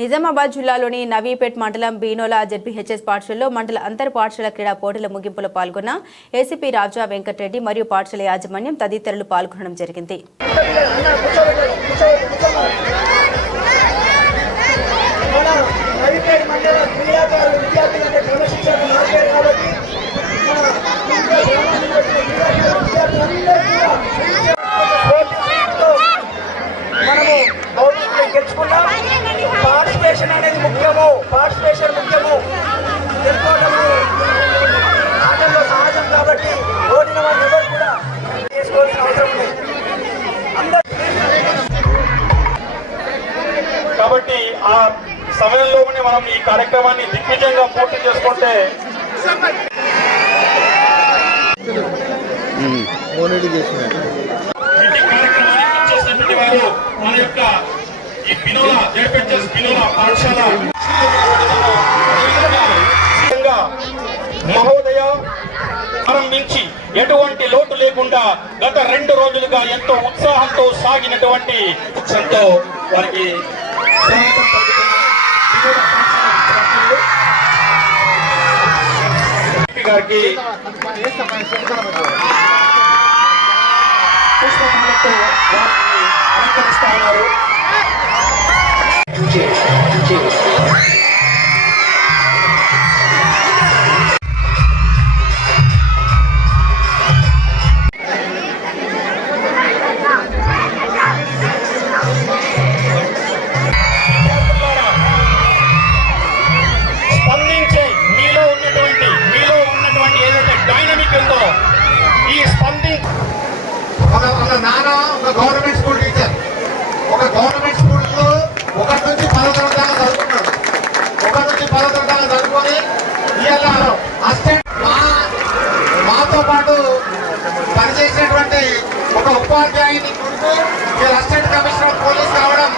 నిజామాబాద్ జిల్లాలోని నవీపేట్ మండలం బీనోలా జెడ్పీహెచ్ఎస్ పాఠశాలలో మండల అంతర్ పాఠశాల క్రీడా పోటీల ముగింపులో పాల్గొన్న ఏసీపీ రాజా వెంకటరెడ్డి మరియు పాఠశాల యాజమాన్యం తదితరులు పాల్గొనడం జరిగింది. మన మనం ఈ కార్యక్రమాన్ని దిగ్విజయంగా పూర్తి చేసుకుంటే మన యొక్క ఈ పినుల పినుల పాఠశాల. మహోదయ ప్రారంభించి ఎటువంటి లోటు లేకుండా గత రెండు రోజులుగా ఎంతో ఉత్సాహంతో సాగినటువంటి వారికి గారికి పుష్పమాలతో వారిని అలంకరిస్తా ఉన్నారు ఒకటి నుంచి పదో తరగతి దాకా చదువుకొని ఇవాళ అసిస్టెంట్ మాతో పాటు పనిచేసినటువంటి ఒక ఉపాధ్యాయుని కొడుకు ఇవాళ అసిస్టెంట్ కమిషనర్ పోలీస్ కావడం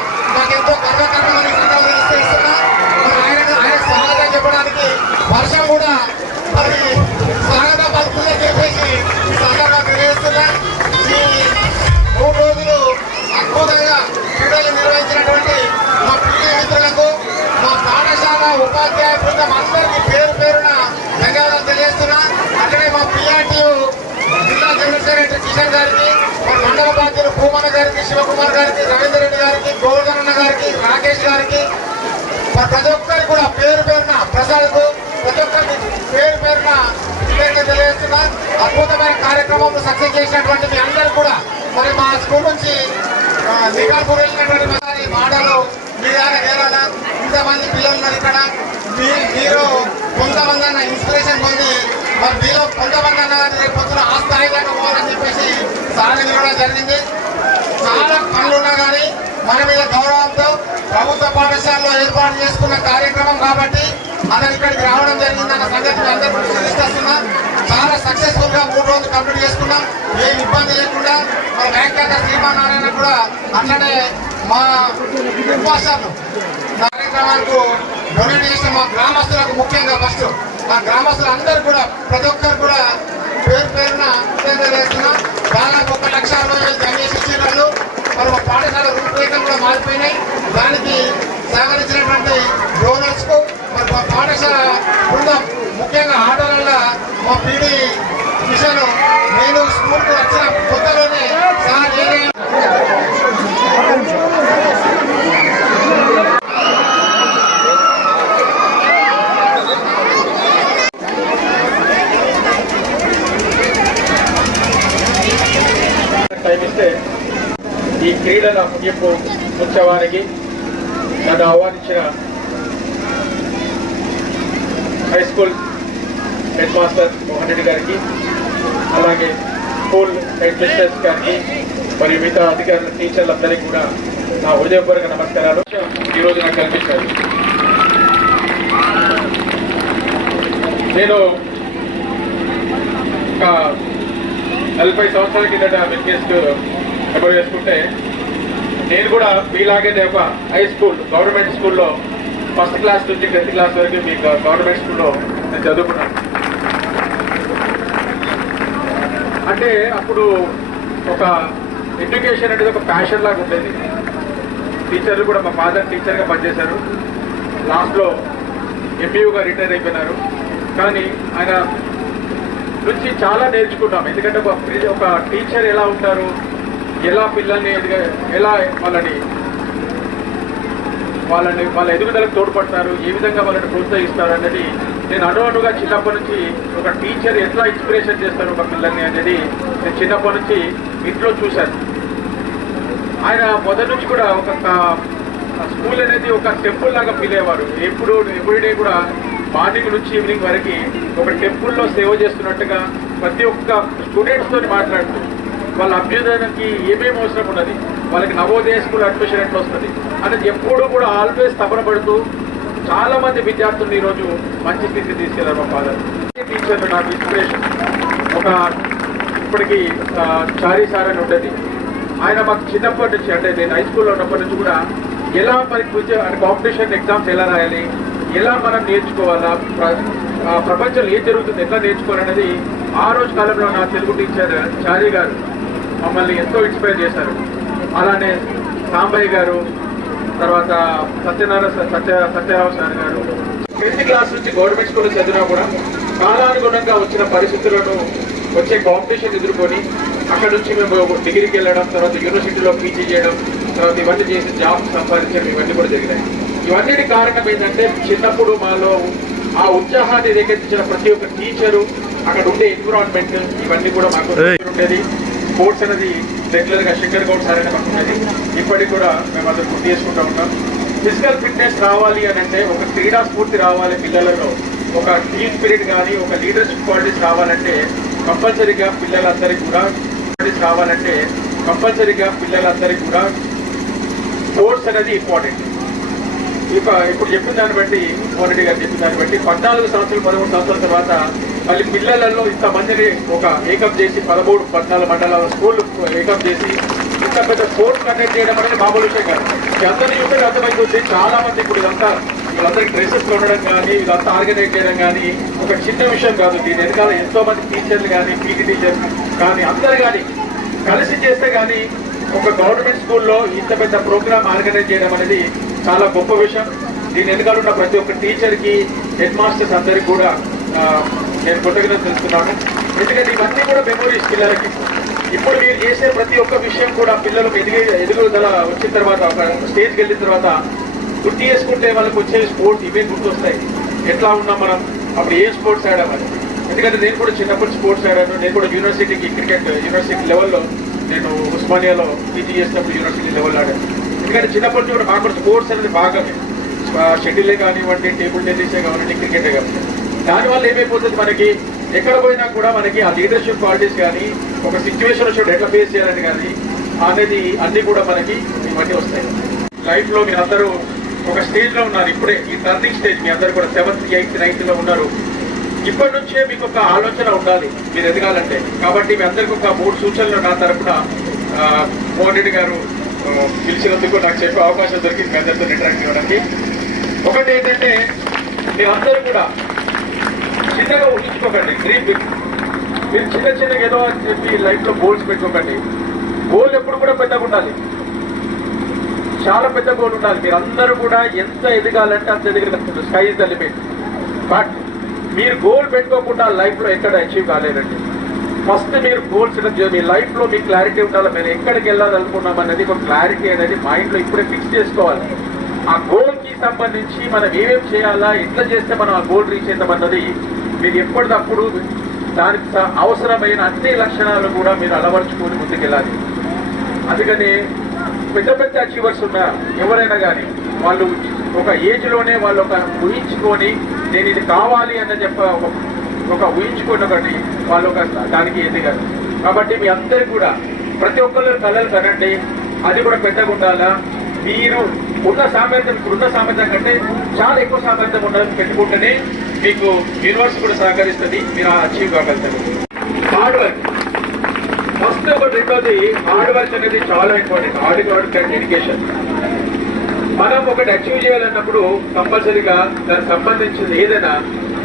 గారికి శివకుమార్ గారికి రవీందర్ రెడ్డి గారికి గోవర్ధన్ గారికి రాకేష్ గారికి మరి ప్రతి ఒక్కరికి కూడా పేరు పేరున ప్రసాద్కు ప్రతి ఒక్కరికి పేరు పేరున తెలియజేస్తున్నా. అద్భుతమైన కార్యక్రమం సక్సెస్ చేసినటువంటి మీ అందరూ కూడా మరి మా స్కూల్ నుంచి నిఘాపూర్ వెళ్ళినటువంటి మరి మాడలు మీ దగ్గర ఇంతమంది పిల్లలు ఉన్నారు ఇక్కడ. మీరు కొంతమంది అన్న ఇన్స్పిరేషన్ పొంది మరి మీలో కొంతమంది అన్న రేపు పొద్దున ఆ స్థాయి దాకా పోవాలని చెప్పేసి సాధన కూడా జరిగింది. చాలా పనులు ఉన్నా కానీ మన మీద గౌరవంతో ప్రభుత్వ పాఠశాలలో ఏర్పాటు చేసుకున్న కార్యక్రమం కాబట్టి అతను ఇక్కడికి రావడం జరిగిందన్న సంగతి మీ తీసుకొస్తున్నా చాలా సక్సెస్ఫుల్గా మూడు రోజులు కంప్లీట్ చేసుకున్నాం. ఏం ఇబ్బంది లేకుండా మన వెంకట శ్రీమన్నారాయణ కూడా అట్లనే మా ఉపాసాలు కార్యక్రమాలకు డొనేట్ చేసిన మా గ్రామస్తులకు ముఖ్యంగా ఫస్ట్ ఆ గ్రామస్తులు అందరూ కూడా ప్రతి ఒక్కరు కూడా పేరు పేరున తెలియజేస్తున్నా దాదాపు ఒక మారిపోయినాయి దానికి సహకరించినటువంటి డోనర్స్కు మరి మా పాఠశాల బృందం ముఖ్యంగా ఆటలలో మా పీడి మిషన్ నేను స్కూల్కి వచ్చిన కొత్తలోనే సార్ ఏదైనా టైం ఇస్తే ఈ క్రీడల ముగింపు ఉత్సవానికి నన్ను ఆహ్వానించిన high school head master Mohan Reddy గారికి అలాగే స్కూల్ హెడ్ మిస్టర్స్ గారికి మరియు మిగతా అధికారుల టీచర్లందరికీ కూడా నా హృదయపూర్వక నమస్కారాలు. ఈరోజు నాకు కనిపించారు నేను ఒక నలభై సంవత్సరాల కిందట వెంకటేష్ ఎప్పుడు చేసుకుంటే నేను కూడా మీలాగే ఒక హై స్కూల్ గవర్నమెంట్ స్కూల్లో ఫస్ట్ క్లాస్ నుంచి టెన్త్ క్లాస్ వరకు మీ గవర్నమెంట్ స్కూల్లో నేను చదువుకున్నాను. అంటే అప్పుడు ఒక ఎడ్యుకేషన్ అనేది ఒక ప్యాషన్ లాగా ఉండేది. టీచర్లు కూడా మా ఫాదర్ టీచర్గా పనిచేశారు. లాస్ట్లో ఎంపీయూగా రిటైర్ అయిపోయినారు. కానీ ఆయన నుంచి చాలా నేర్చుకున్నాం ఎందుకంటే ఒక ఒక టీచర్ ఎలా ఉంటారు? ఎలా పిల్లల్ని ఎదిగ- ఎలా వాళ్ళని వాళ్ళని వాళ్ళ ఎదుగుదలకు తోడ్పడతారు ఏ విధంగా వాళ్ళని ప్రోత్సహిస్తారు అనేది నేను అను అనుగా చిన్నప్పటి నుంచి ఒక టీచర్ ఎట్లా ఇన్స్పిరేషన్ చేస్తారు ఒక పిల్లల్ని అనేది నేను చిన్నప్పటి నుంచి ఇంట్లో చూశాను. ఆయన మొదటి నుంచి కూడా ఒక స్కూల్ అనేది ఒక టెంపుల్ లాగా పిలేవారు ఎప్పుడు ఎవ్రీడే కూడా మార్నింగ్ నుంచి ఈవినింగ్ వరకు ఒక టెంపుల్లో సేవ చేస్తున్నట్టుగా ప్రతి ఒక్క స్టూడెంట్స్తో మాట్లాడుతూ వాళ్ళ అభ్యుదయానికి ఏమేమి అవసరం ఉన్నది? వాళ్ళకి నవోదయ స్కూల్ అడ్మిషన్ ఎట్లా వస్తుంది? అనేది ఎప్పుడూ కూడా ఆల్వేస్ తపన పడుతూ చాలామంది విద్యార్థులు ఈరోజు మంచి స్థితికి తీసుకెళ్ళారు మా ఫాదర్ టీచర్ నాకు ఇన్స్పిరేషన్ ఒక ఇప్పటికీ చారీ సార్ అని ఉండేది. ఆయన మాకు చిన్నప్పటి నుంచి అంటే నేను హై స్కూల్లో ఉన్నప్పటి నుంచి కూడా ఎలా మనకి అంటే కాంపిటీషన్ ఎగ్జామ్స్ ఎలా రాయాలి? ఎలా మనం నేర్చుకోవాలా? ప్ర- ప్రపంచంలో ఏం జరుగుతుంది? ఎట్లా నేర్చుకోవాలనేది ఆ రోజు కాలంలో నా తెలుగు టీచర్ చారీ గారు మమ్మల్ని ఎంతో ఇన్స్పైర్ చేశారు. అలానే సాంబయ్య గారు తర్వాత సత్యనారాయణ సత్య సత్యరావు సార్ గారు. టెన్త్ క్లాస్ నుంచి గవర్నమెంట్ స్కూల్ చదివినా కూడా కాలానుగుణంగా వచ్చిన పరిస్థితులను వచ్చే కాంపిటీషన్ ఎదుర్కొని అక్కడ నుంచి మేము డిగ్రీకి వెళ్ళడం తర్వాత యూనివర్సిటీలో పీజీ చేయడం తర్వాత ఇవన్నీ చేసి జాబ్ సంపాదించడం ఇవన్నీ కూడా జరిగినాయి. ఇవన్నిటి కారణం ఏంటంటే చిన్నప్పుడు మాలో ఆ ఉత్సాహాన్ని రేకెత్తించిన ప్రతి ఒక్క టీచరు అక్కడ ఉండే ఎన్విరాన్మెంట్ ఇవన్నీ కూడా మాకు ఉండేది. స్పోర్ట్స్ అనేది రెగ్యులర్గా శంకర్ గౌడ్ సార్ అనే మాకు ఉన్నది. ఇప్పటికి కూడా మేము అందరూ గుర్తు చేసుకుంటూ ఉంటాం ఫిజికల్ ఫిట్నెస్ రావాలి అని అంటే ఒక క్రీడా స్ఫూర్తి రావాలి పిల్లలలో. ఒక టీమ్ స్పిరిట్ కానీ ఒక లీడర్షిప్ క్వాలిటీస్ రావాలంటే కంపల్సరీగా పిల్లలందరికీ కూడా క్వాలిటీస్ రావాలంటే కంపల్సరీగా పిల్లలందరికీ కూడా స్పోర్ట్స్ అనేది ఇంపార్టెంట్ ఇక ఇప్పుడు చెప్పిన దాన్ని బట్టి మోరెడ్డి గారు చెప్పిన దాన్ని బట్టి పద్నాలుగు సంవత్సరాలు పదమూడు సంవత్సరాల తర్వాత మళ్ళీ పిల్లలలో ఇంతమందిని ఒక ఏకప్ చేసి పదమూడు పద్నాలుగు మండలాల స్కూల్ ఏకప్ చేసి ఇంత పెద్ద స్పోర్ట్స్ కండక్ట్ చేయడం అనేది మామూలు విషయం కాదు. అందరి అందరినీ అర్థమైపోతే చాలా మంది ఇప్పుడు ఇదంతా వీళ్ళందరికీ డ్రెస్సెస్ కొనడం కానీ వీళ్ళంతా ఆర్గనైజ్ చేయడం కానీ ఒక చిన్న విషయం కాదు. దీని వెనకాల ఎంతో మంది టీచర్లు కానీ పీటీ టీచర్ కానీ అందరు కానీ కలిసి చేస్తే కానీ ఒక గవర్నమెంట్ స్కూల్లో ఇంత పెద్ద ప్రోగ్రామ్ ఆర్గనైజ్ చేయడం అనేది చాలా గొప్ప విషయం. దీని వెనకాల ఉన్న ప్రతి ఒక్క టీచర్కి హెడ్ మాస్టర్స్ అందరికి కూడా నేను కృతజ్ఞత తెలుస్తున్నాను ఎందుకంటే ఇవన్నీ కూడా మెమోరీస్ పిల్లలకి. ఇప్పుడు మీరు చేసే ప్రతి ఒక్క విషయం కూడా పిల్లలకు ఎదిగే ఎదుగుదల వచ్చిన తర్వాత ఒక స్టేజ్కి వెళ్ళిన తర్వాత గుర్తు చేసుకుంటే వాళ్ళకి వచ్చే స్పోర్ట్స్ ఇవే గుర్తొస్తాయి. ఎట్లా ఉన్నాం మనం? అప్పుడు ఏ స్పోర్ట్స్ ఆడామని ఎందుకంటే నేను కూడా చిన్నప్పుడు స్పోర్ట్స్ ఆడాను. నేను కూడా యూనివర్సిటీకి క్రికెట్ యూనివర్సిటీ లెవెల్లో నేను ఉస్మానియాలో పీజీ చేసినప్పుడు యూనివర్సిటీ లెవెల్ ఆడాను. ఎందుకంటే చిన్నప్పటి నుంచి కూడా మాకు స్పోర్ట్స్ అనేది బాగా షటిలే కానివ్వండి టేబుల్ టెన్నిసే కానివ్వండి క్రికెటే కానివ్వండి. దానివల్ల ఏమైపోతుంది మనకి? ఎక్కడ పోయినా కూడా మనకి ఆ లీడర్షిప్ క్వాలిటీస్ కానీ ఒక సిచ్యువేషన్ వచ్చినప్పుడు ఎట్లా ఫేస్ చేయాలని కానీ అనేది అన్ని కూడా మనకి ఇవన్నీ వస్తాయి. లైఫ్లో మీరు అందరూ ఒక స్టేజ్లో ఉన్నారు ఇప్పుడే ఈ టర్నింగ్ స్టేజ్ మీ అందరు కూడా సెవెంత్ ఎయిత్ నైన్త్లో ఉన్నారు. ఇప్పటి నుంచే మీకు ఒక ఆలోచన ఉండాలి మీరు ఎదగాలంటే. కాబట్టి మీ అందరికి ఒక మూడు సూచనలు నా తరపున మోహన్ రెడ్డి గారు పిలిచినందుకు నాకు చెప్పే అవకాశం దొరికింది మీ అందరితో ఇంటరాక్ట్ ఇవ్వడానికి. ఒకటి ఏంటంటే మీరందరూ కూడా చిన్నగా ఊహించుకోకండి. గ్రీన్ బిగ్ మీరు చిన్న చిన్నగా ఏదో అని చెప్పి లైఫ్లో గోల్స్ పెట్టుకోకండి. గోల్ ఎప్పుడు కూడా పెద్దగా ఉండాలి. చాలా పెద్ద గోల్ ఉండాలి. మీరు అందరూ కూడా ఎంత ఎదగాలంటే అంత ఎదగలేదు sky is the limit but మీరు గోల్ పెట్టుకోకుండా లైఫ్లో ఎక్కడ అచీవ్ కాలేదండి. ఫస్ట్ మీరు గోల్స్ మీ లైఫ్లో మీకు క్లారిటీ ఉండాలి. మీరు ఎక్కడికి వెళ్ళాలనుకున్నాం అనేది ఒక క్లారిటీ అనేది మైండ్లో ఇప్పుడే ఫిక్స్ చేసుకోవాలి. ఆ గోల్కి సంబంధించి మనం ఏమేం చేయాలా ఎట్లా చేస్తే మనం ఆ గోల్ రీచ్ అవుతామన్నది మీరు ఎప్పటికప్పుడు దానికి అవసరమైన అన్ని లక్షణాలు కూడా మీరు అలవర్చుకొని ముందుకెళ్ళాలి. అందుకని పెద్ద పెద్ద అచీవర్స్ ఉన్న ఎవరైనా కానీ వాళ్ళు ఒక ఏజ్లోనే వాళ్ళు ఒక ఊహించుకొని నేను ఇది కావాలి అని చెప్ప ఒక- ఒక ఊహించుకున్న ఒకటి వాళ్ళు ఒక దానికి ఎదిగారు కాబట్టి మీ అందరు కూడా ప్రతి ఒక్కరు కళలు కనండి. అది కూడా పెద్దగా ఉండాలా? మీరు ఉన్న సామర్థ్యం ఇప్పుడు ఉన్న సామర్థ్యం కంటే చాలా ఎక్కువ సామర్థ్యం ఉండాలని పెట్టుకుంటేనే మీకు యూనివర్సిటీ కూడా సహకరిస్తుంది మీరు అచీవ్ కాగలుగుతారు. హార్డ్ వర్క్ ఫస్ట్ ఒకటి రెండోది హార్డ్ వర్క్ అనేది చాలా important hard work and dedication మనం ఒకటి అచీవ్ చేయాలన్నప్పుడు కంపల్సరీగా దానికి సంబంధించిన ఏదైనా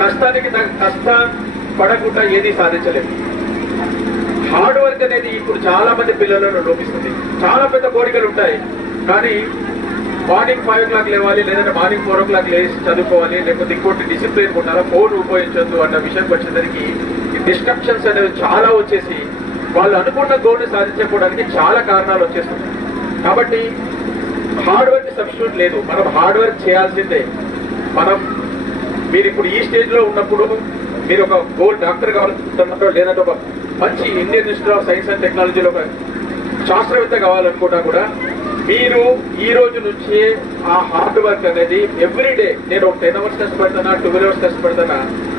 కష్టానికి కష్టం పడకుండా ఏది సాధించలేదు హార్డ్ వర్క్ అనేది ఇప్పుడు చాలా మంది పిల్లలను లోపిస్తుంది చాలా పెద్ద కోరికలు ఉంటాయి. కానీ మార్నింగ్ ఫైవ్ ఓ క్లాక్ లేవాలి లేదంటే మార్నింగ్ ఫోర్ ఓ క్లాక్ లేచి చదువుకోవాలి లేకపోతే ఇంకోటి డిసిప్లిన్ ఉండాలా ఫోన్ ఉపయోగించొద్దు అన్న విషయంకి వచ్చేసరికి ఈ డిస్ట్రక్షన్స్ అనేవి చాలా వచ్చేసి వాళ్ళు అనుకున్న గోల్ని సాధించకపోవడానికి చాలా కారణాలు వచ్చేస్తున్నాయి. కాబట్టి హార్డ్ వర్క్ సబ్స్టిట్యూట్ లేదు. మనం హార్డ్ వర్క్ చేయాల్సిందే. మనం మీరు ఇప్పుడు ఈ స్టేజ్లో ఉన్నప్పుడు మీరు ఒక గోల్ డాక్టర్ కావాలనుకుంటున్నారో లేదంటే ఒక మంచి Indian institute of science and టెక్నాలజీలో ఒక శాస్త్రవేత్త కావాలనుకున్నా కూడా మీరు ఈ రోజు నుంచి ఆ హార్డ్ వర్క్ అనేది ఎవ్రీడే నేను ఒక టెన్ అవర్స్ కష్టపడతానా ట్వెల్వ్ అవర్స్ కష్టపడతానా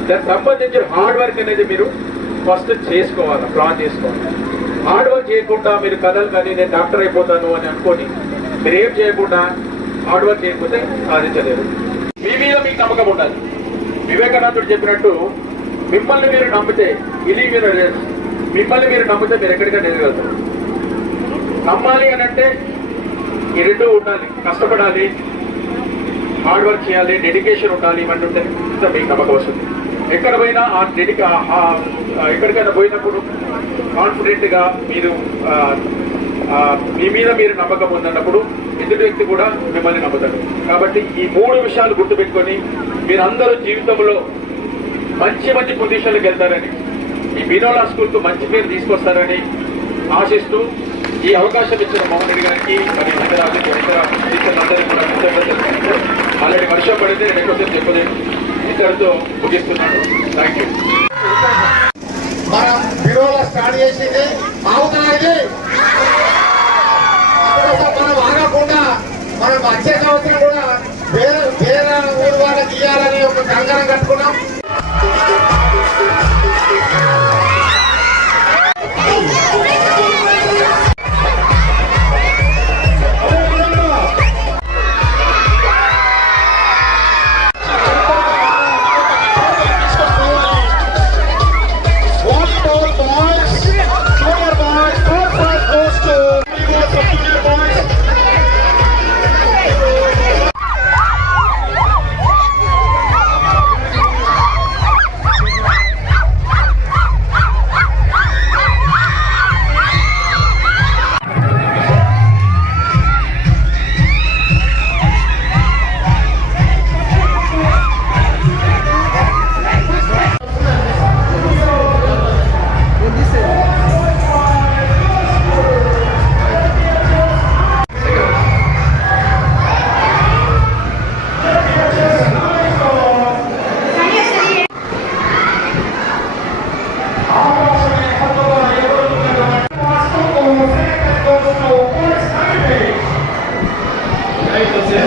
దానికి సంబంధించిన హార్డ్ వర్క్ అనేది మీరు ఫస్ట్ చేసుకోవాలి ప్లాన్ చేసుకోవాలి? హార్డ్ వర్క్ చేయకుండా మీరు కథలు కానీ నేను డాక్టర్ అయిపోతాను అని అనుకొని మీరు ఏం చేయకుండా హార్డ్ వర్క్ చేయకపోతే సాధించలేరు. మీ మీద మీకు నమ్మకం ఉండాలి. వివేకానందుడు చెప్పినట్టు మిమ్మల్ని మీరు నమ్మితే ఇది మీరు మిమ్మల్ని మీరు నమ్మితే మీరు ఎక్కడికైనా ఎదగలుగుతారు నమ్మాలి అని అంటే ఈ రెండు ఉండాలి. కష్టపడాలి. హార్డ్ వర్క్ చేయాలి. డెడికేషన్ ఉండాలి. ఇవన్నీ ఉంటే ఇంత మీకు నమ్మకం వస్తుంది. ఎక్కడ పోయినా ఆ డెడిక ఎక్కడికైనా పోయినప్పుడు కాన్ఫిడెంట్గా మీరు మీ మీద మీరు నమ్మకం ఉందన్నప్పుడు ఎదుటి వ్యక్తి కూడా మిమ్మల్ని నమ్ముతాడు. కాబట్టి ఈ మూడు విషయాలు గుర్తుపెట్టుకొని మీరందరూ జీవితంలో మంచి మంచి పొజిషన్లకు వెళ్తారని ఈ బినోలా స్కూల్కు మంచి పేరు తీసుకొస్తారని ఆశిస్తూ ఈ అవకాశం ఇచ్చిన మోహన్ రెడ్డి గారికి మరి హైదరాబాద్ ఇతర టీచర్లందరికీ కూడా కృతజ్ఞతలు ఆల్రెడీ వర్షం పడితే నేను ఎక్కువసేపు చెప్పలేను. ఇద్దరితో ముగిస్తున్నాను. థ్యాంక్ యూ మనం బిరోలో స్టార్ట్ చేసింది అవుతున్నాయి మనం ఆగకుండా మనం వచ్చే సంవత్సరం కూడా వేరే వేరే ఊరు వాళ్ళకి ఇవ్వాలని ఒక కంకణం కట్టుకున్నాం.